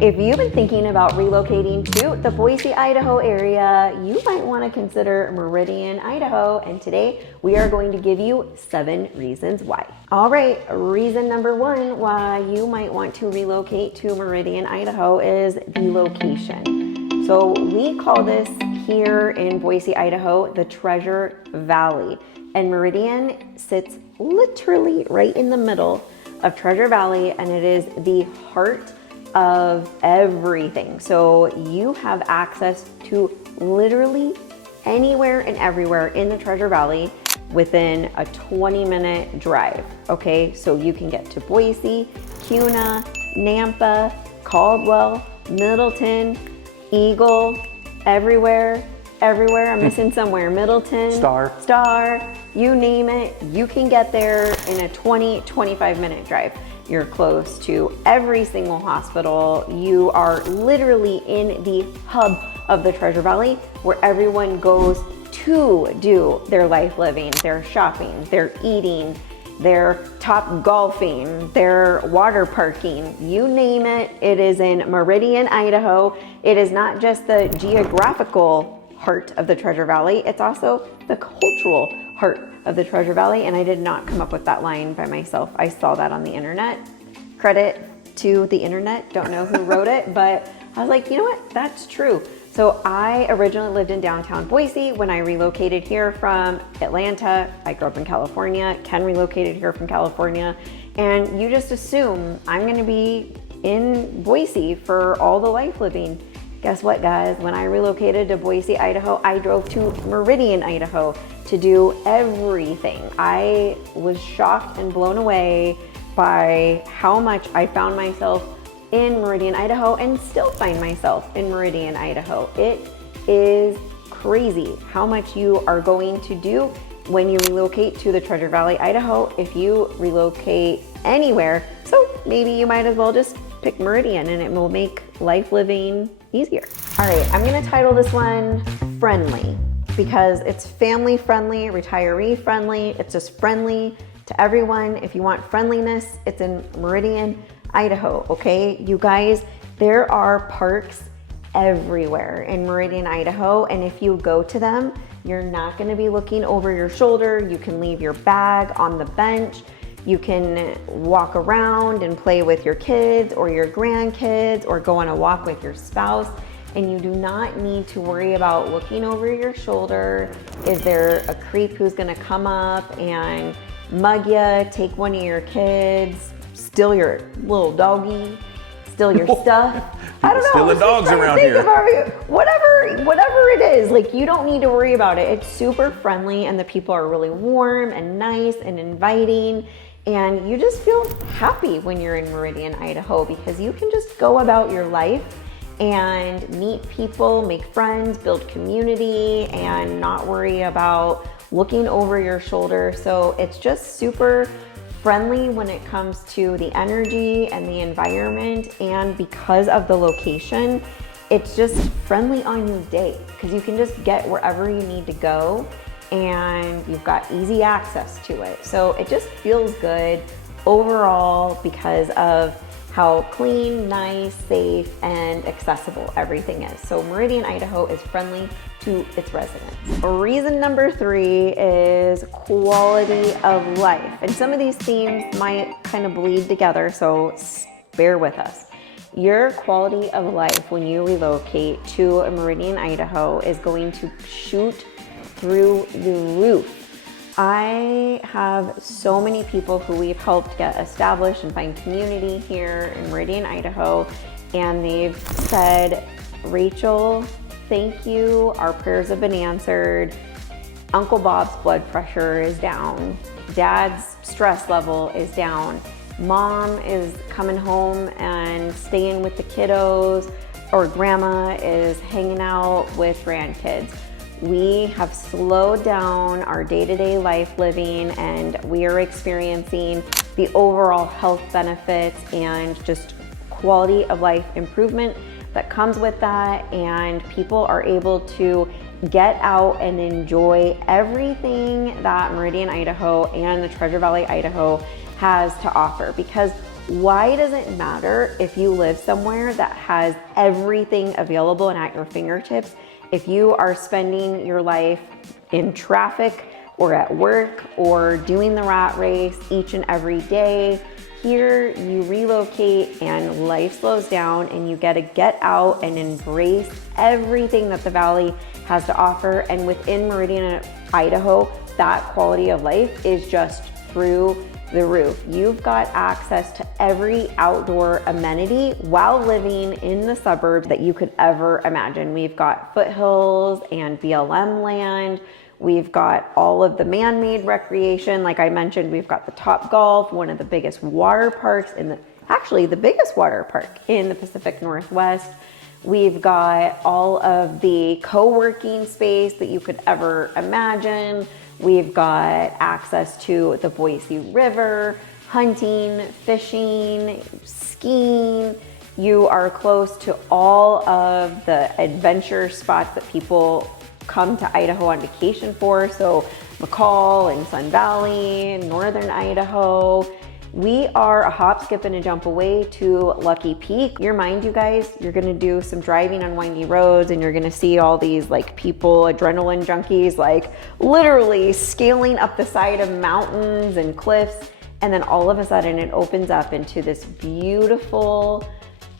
If you've been thinking about relocating to the Boise, Idaho area, you might want to consider Meridian, Idaho, and today we are going to give you 7 reasons why. All right, reason number 1 why you might want to relocate to Meridian, Idaho is the location. So we call this here in Boise, Idaho, the Treasure Valley, and Meridian sits literally right in the middle of Treasure Valley, and it is the heart of everything. So you have access to literally anywhere and everywhere in the Treasure Valley within a 20-minute drive. Okay, so you can get to Boise, Kuna, Nampa, Caldwell, Middleton, Eagle, everywhere. I'm missing somewhere. Middleton, Star, you name it, you can get there in a 20-25 minute drive. You're close to every single hospital. You are literally in the hub of the Treasure Valley where everyone goes to do their life living, their shopping, their eating, their top golfing, their water parking, you name it, it is in Meridian, Idaho. It is not just the geographical heart of the Treasure Valley, it's also the cultural heart of the Treasure Valley, and I did not come up with that line by myself. I saw that on the internet. Credit to the internet, don't know who wrote it, but I was like, you know what, that's true. So I originally lived in downtown Boise. When I relocated here from Atlanta, I grew up in California. Ken relocated here from California, and you just assume I'm gonna be in Boise for all the life living. Guess what, guys? When I relocated to Boise, Idaho, I drove to Meridian, Idaho to do everything. I was shocked and blown away by how much I found myself in Meridian, Idaho, and still find myself in Meridian, Idaho. It is crazy how much you are going to do when you relocate to the Treasure Valley, Idaho, if you relocate anywhere. So maybe you might as well just pick Meridian and it will make life living easier. All right, I'm gonna title this one Friendly because it's family friendly, retiree friendly, it's just friendly to everyone. If you want friendliness, it's in Meridian, Idaho, okay? You guys, there are parks everywhere in Meridian, Idaho, and if you go to them, you're not gonna be looking over your shoulder. You can leave your bag on the bench. You can walk around and play with your kids or your grandkids or go on a walk with your spouse, and you do not need to worry about looking over your shoulder. Is there a creep who's gonna come up and mug you, take one of your kids, steal your little doggy, steal your stuff? I don't know. Stealing dogs around here. Whatever it is, like, you don't need to worry about it. It's super friendly and the people are really warm and nice and inviting. And you just feel happy when you're in Meridian, Idaho, because you can just go about your life and meet people, make friends, build community, and not worry about looking over your shoulder. So it's just super friendly when it comes to the energy and the environment. And because of the location, it's just friendly on your day because you can just get wherever you need to go and you've got easy access to it. So it just feels good overall because of how clean, nice, safe, and accessible everything is. So Meridian, Idaho is friendly to its residents. Reason number 3 is quality of life. And some of these themes might kind of bleed together, so bear with us. Your quality of life when you relocate to Meridian, Idaho is going to shoot through the roof. I have so many people who we've helped get established and find community here in Meridian, Idaho, and they've said, Rachel, thank you, our prayers have been answered. Uncle Bob's blood pressure is down. Dad's stress level is down. Mom is coming home and staying with the kiddos, or grandma is hanging out with grandkids. We have slowed down our day-to-day life living, and we are experiencing the overall health benefits and just quality of life improvement that comes with that. And people are able to get out and enjoy everything that Meridian, Idaho and the Treasure Valley, Idaho has to offer. Because Why does it matter if you live somewhere that has everything available and at your fingertips? If you are spending your life in traffic or at work or doing the rat race each and every day, here you relocate and life slows down and you get to get out and embrace everything that the valley has to offer. And within Meridian, Idaho, that quality of life is just through the roof. You've got access to every outdoor amenity while living in the suburbs that you could ever imagine. We've got foothills and BLM land. We've got all of the man-made recreation. Like I mentioned, we've got the Top Golf, one of the biggest water parks actually the biggest water park in the Pacific Northwest. We've got all of the co-working space that you could ever imagine. We've got access to the Boise River, hunting, fishing, skiing. You are close to all of the adventure spots that people come to Idaho on vacation for. So McCall and Sun Valley, Northern Idaho. We are a hop, skip, and a jump away to Lucky Peak. Your mind, you guys, you're gonna do some driving on windy roads and you're gonna see all these like people, adrenaline junkies, like literally scaling up the side of mountains and cliffs. And then all of a sudden it opens up into this beautiful,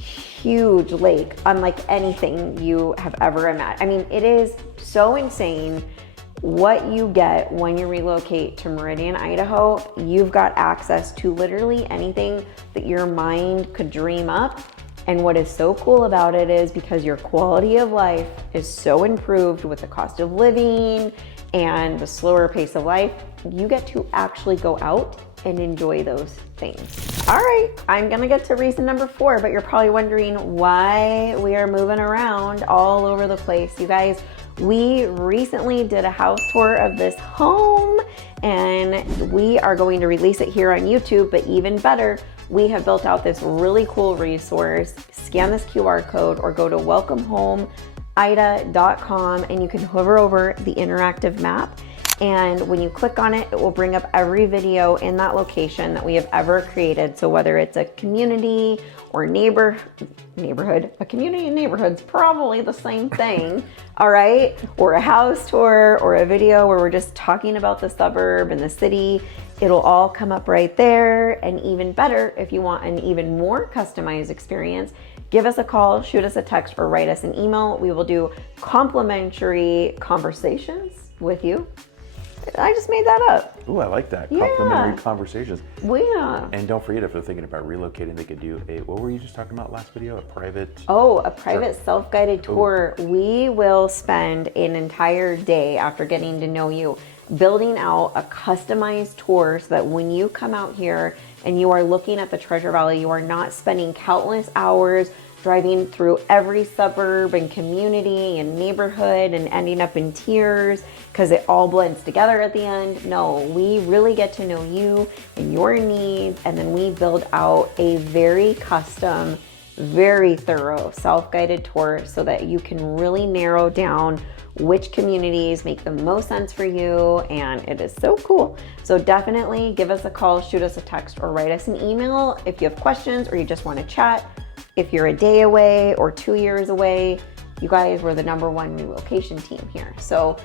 huge lake, unlike anything you have ever imagined. I mean, it is so insane what you get when you relocate to Meridian, Idaho. You've got access to literally anything that your mind could dream up. And what is so cool about it is because your quality of life is so improved with the cost of living and the slower pace of life, you get to actually go out and enjoy those things. All right, I'm gonna get to reason number 4, but you're probably wondering why we are moving around all over the place. You guys, we recently did a house tour of this home and we are going to release it here on YouTube, but even better, we have built out this really cool resource. Scan this QR code or go to welcomehomeida.com and you can hover over the interactive map. And when you click on it, it will bring up every video in that location that we have ever created. So whether it's a community or neighborhood, a community and neighborhood's probably the same thing, all right? Or a house tour or a video where we're just talking about the suburb and the city, it'll all come up right there. And even better, if you want an even more customized experience, give us a call, shoot us a text, or write us an email. We will do complimentary conversations with you. I just made that up. Ooh, I like that. Yeah. Complimentary conversations. Yeah. And don't forget, if they're thinking about relocating, they could do what were you just talking about last video? A private self-guided tour. Ooh. We will spend an entire day after getting to know you building out a customized tour so that when you come out here and you are looking at the Treasure Valley, you are not spending countless hours driving through every suburb and community and neighborhood and ending up in tears because it all blends together at the end. No, we really get to know you and your needs, and then we build out a very custom, very thorough self-guided tour so that you can really narrow down which communities make the most sense for you, and it is so cool. So definitely give us a call, shoot us a text, or write us an email if you have questions or you just want to chat. If you're a day away or 2 years away, you guys were the #1 relocation team here. So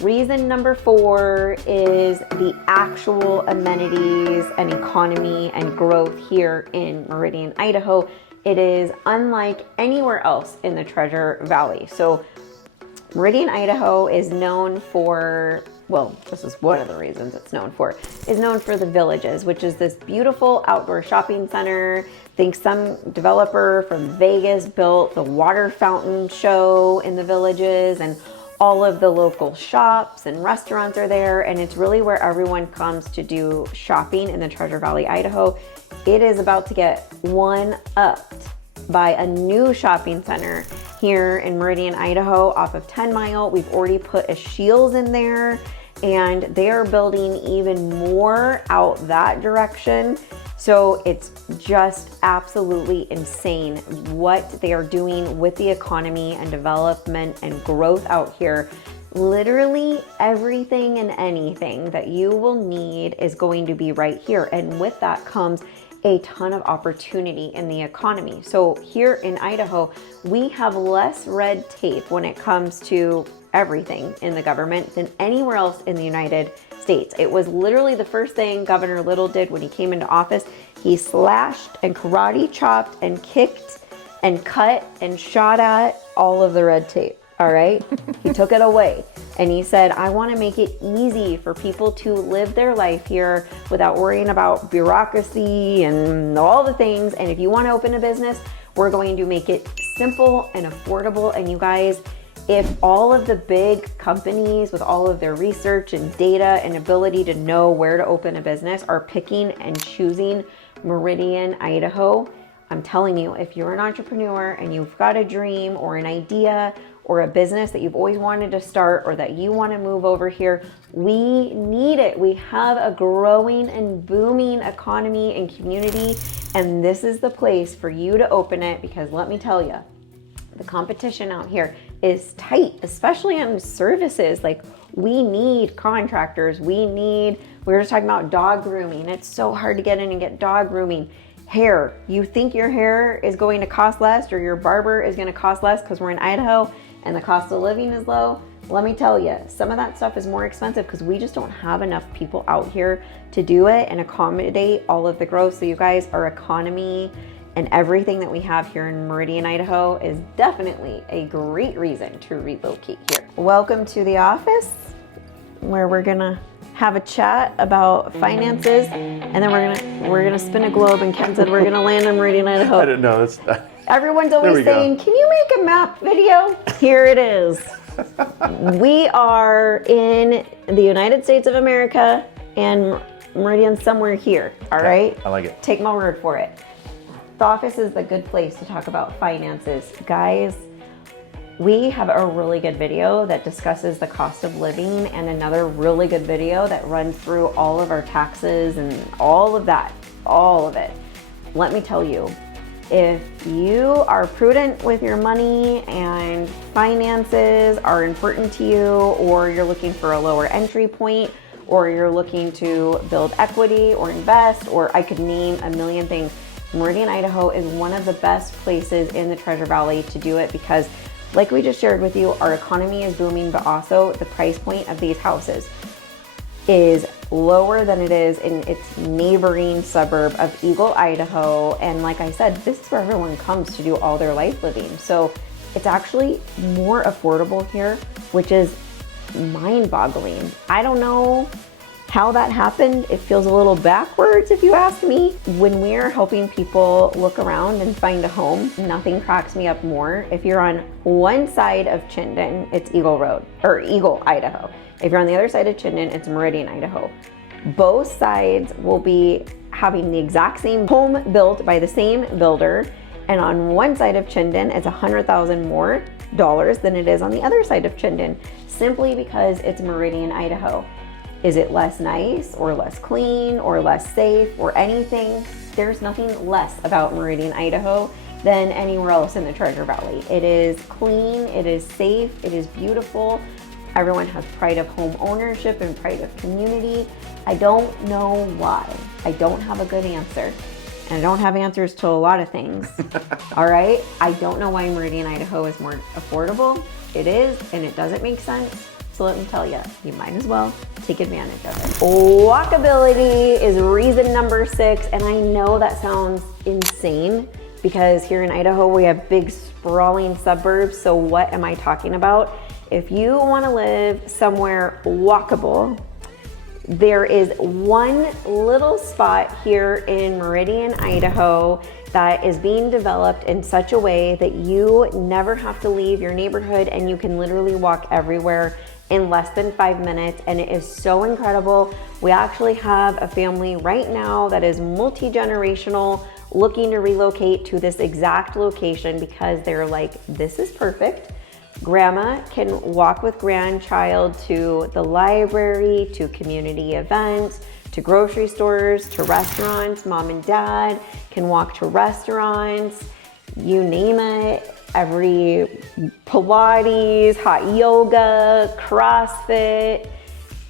reason number 4 is the actual amenities and economy and growth here in Meridian, Idaho. It is unlike anywhere else in the Treasure Valley. So Meridian, Idaho is known for, well, this is one of the reasons it's known for, is known for the Villages, which is this beautiful outdoor shopping center. I think some developer from Vegas built the water fountain show in the Villages, and all of the local shops and restaurants are there, and it's really where everyone comes to do shopping in the Treasure Valley, Idaho. It is about to get one-upped by a new shopping center here in Meridian, Idaho off of 10 Mile. We've already put a Shields in there, and they are building even more out that direction. So it's just absolutely insane what they are doing with the economy and development and growth out here. Literally everything and anything that you will need is going to be right here. And with that comes a ton of opportunity in the economy. So here in Idaho, we have less red tape when it comes to everything in the government than anywhere else in the United States. It was literally the first thing Governor Little did when he came into office. He slashed and karate chopped and kicked and cut and shot at all of the red tape. All right. He took it away and he said, I want to make it easy for people to live their life here without worrying about bureaucracy and all the things. And if you want to open a business, we're going to make it simple and affordable. And you guys, if all of the big companies with all of their research and data and ability to know where to open a business are picking and choosing Meridian, Idaho, I'm telling you, if you're an entrepreneur and you've got a dream or an idea or a business that you've always wanted to start or that you want to move over here, we need it. We have a growing and booming economy and community, and this is the place for you to open it, because let me tell you, the competition out here is tight, especially on services. Like, we need contractors. We were just talking about dog grooming. It's so hard to get in and get dog grooming. Hair. You think your hair is going to cost less or your barber is going to cost less because we're in Idaho and the cost of living is low? Let me tell you, some of that stuff is more expensive because we just don't have enough people out here to do it and accommodate all of the growth. So you guys, our economy and everything that we have here in Meridian, Idaho is definitely a great reason to relocate here. Welcome to the office, where we're gonna have a chat about finances, and then we're gonna spin a globe, and Ken said we're gonna land in Meridian, Idaho. I didn't know. That's Everyone's always saying, can you make a map video? Here it is. We are in the United States of America, and Meridian's somewhere here, all right? I like it. Take my word for it. The office is the good place to talk about finances. Guys, we have a really good video that discusses the cost of living, and another really good video that runs through all of our taxes and all of that, all of it. Let me tell you, if you are prudent with your money and finances are important to you, or you're looking for a lower entry point, or you're looking to build equity or invest, or I could name a million things, Meridian, Idaho is one of the best places in the Treasure Valley to do it, because like we just shared with you, our economy is booming, but also the price point of these houses is lower than it is in its neighboring suburb of Eagle, Idaho. And like I said, this is where everyone comes to do all their life living. So it's actually more affordable here, which is mind-boggling. I don't know how that happened. It feels a little backwards, if you ask me. When we're helping people look around and find a home, nothing cracks me up more. If you're on one side of Chinden, it's Eagle Road, or Eagle, Idaho. If you're on the other side of Chinden, it's Meridian, Idaho. Both sides will be having the exact same home built by the same builder. And on one side of Chinden, it's $100,000 more than it is on the other side of Chinden, simply because it's Meridian, Idaho. Is it less nice or less clean or less safe or anything? There's nothing less about Meridian, Idaho than anywhere else in the Treasure Valley. It is clean, it is safe, it is beautiful. Everyone has pride of home ownership and pride of community. I don't know why. I don't have a good answer. And I don't have answers to a lot of things. All right? I don't know why Meridian, Idaho is more affordable. It is, and it doesn't make sense. So let me tell you, you might as well take advantage of it. Walkability is reason number 6, and I know that sounds insane because here in Idaho we have big sprawling suburbs. So what am I talking about? If you want to live somewhere walkable, there is one little spot here in Meridian, Idaho that is being developed in such a way that you never have to leave your neighborhood, and you can literally walk everywhere in less than 5 minutes, and it is so incredible. We actually have a family right now that is multi-generational looking to relocate to this exact location because they're like, this is perfect. Grandma can walk with grandchild to the library, to community events, to grocery stores, to restaurants. Mom and dad can walk to restaurants, you name it. Every Pilates, hot yoga, CrossFit,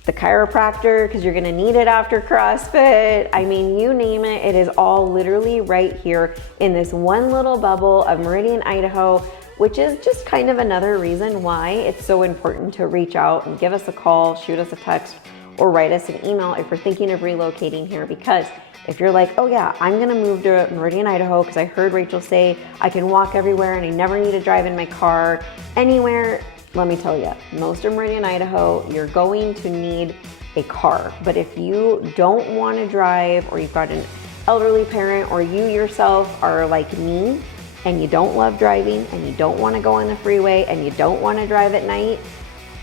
the chiropractor because you're gonna need it after CrossFit. I mean, you name it, it is all literally right here in this one little bubble of Meridian, Idaho, which is just kind of another reason why it's so important to reach out and give us a call, shoot us a text, or write us an email if you're thinking of relocating here. Because if you're like, oh yeah, I'm gonna move to Meridian, Idaho because I heard Rachel say I can walk everywhere and I never need to drive in my car anywhere, let me tell you, most of Meridian, Idaho, you're going to need a car. But if you don't want to drive, or you've got an elderly parent, or you yourself are like me and you don't love driving and you don't want to go on the freeway and you don't want to drive at night,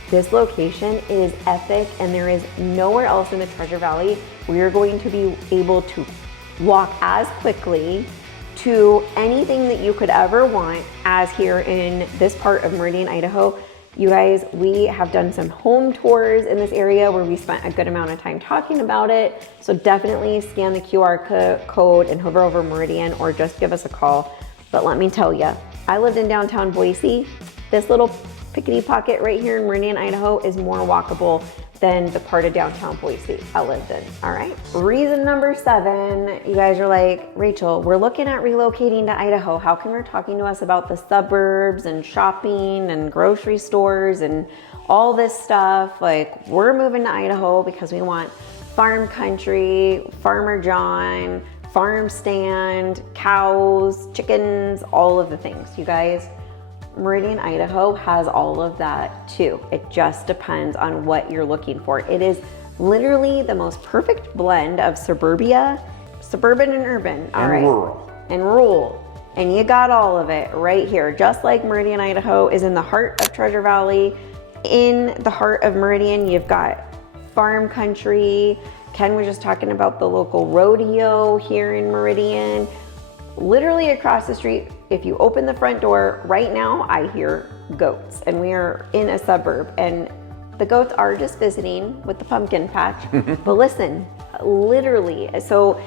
this location is epic, and there is nowhere else in the Treasure Valley where you're going to be able to walk as quickly to anything that you could ever want as here in this part of Meridian, Idaho. You guys, we have done some home tours in this area where we spent a good amount of time talking about it. So definitely scan the QR code and hover over Meridian, or just give us a call. But let me tell you, I lived in downtown Boise. This little pickety pocket right here in Meridian, Idaho is more walkable than the part of downtown Boise I lived in, all right? Reason number 7, you guys are like, Rachel, we're looking at relocating to Idaho. How come you're talking to us about the suburbs and shopping and grocery stores and all this stuff? Like, we're moving to Idaho because we want farm country, Farmer John, farm stand, cows, chickens, all of the things, you guys. Meridian, Idaho has all of that too. It just depends on what you're looking for. It is literally the most perfect blend of suburbia, suburban and urban, all right, rural. And rural. And you got all of it right here. Just like Meridian, Idaho is in the heart of Treasure Valley. In the heart of Meridian, you've got farm country. Ken was just talking about the local rodeo here in Meridian. Literally across the street, if you open the front door right now, I hear goats, and we are in a suburb, and the goats are just visiting with the pumpkin patch. But listen, literally, so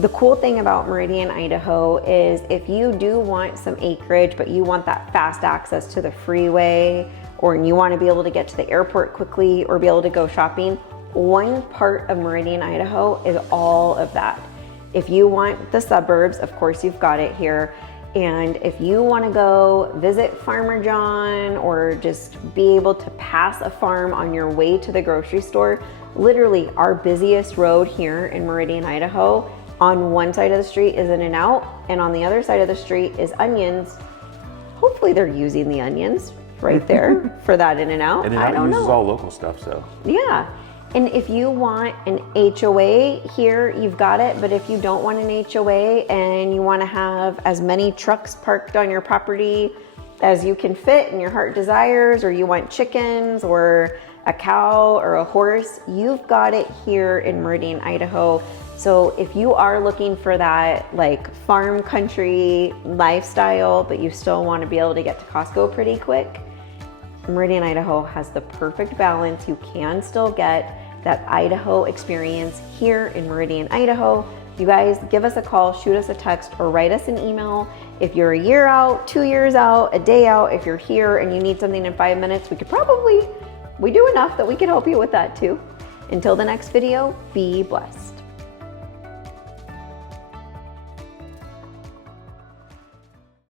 the cool thing about Meridian, Idaho is if you do want some acreage, but you want that fast access to the freeway, or you want to be able to get to the airport quickly or be able to go shopping, one part of Meridian, Idaho is all of that. If you want the suburbs, of course you've got it here. And if you want to go visit Farmer John, or just be able to pass a farm on your way to the grocery store, literally our busiest road here in Meridian, Idaho, on one side of the street is In-N-Out, and on the other side of the street is Onions. Hopefully they're using the onions right there for that In-N-Out. And then I don't uses know. all local stuff, so. Yeah. And if you want an HOA here, you've got it. But if you don't want an HOA and you want to have as many trucks parked on your property as you can fit and your heart desires, or you want chickens or a cow or a horse, you've got it here in Meridian, Idaho. So if you are looking for that like farm country lifestyle, but you still want to be able to get to Costco pretty quick, Meridian, Idaho has the perfect balance. You can still get that Idaho experience here in Meridian, Idaho. You guys, give us a call, shoot us a text, or write us an email. If you're a year out, 2 years out, a day out, if you're here and you need something in 5 minutes, we do enough that we can help you with that too. Until the next video, be blessed.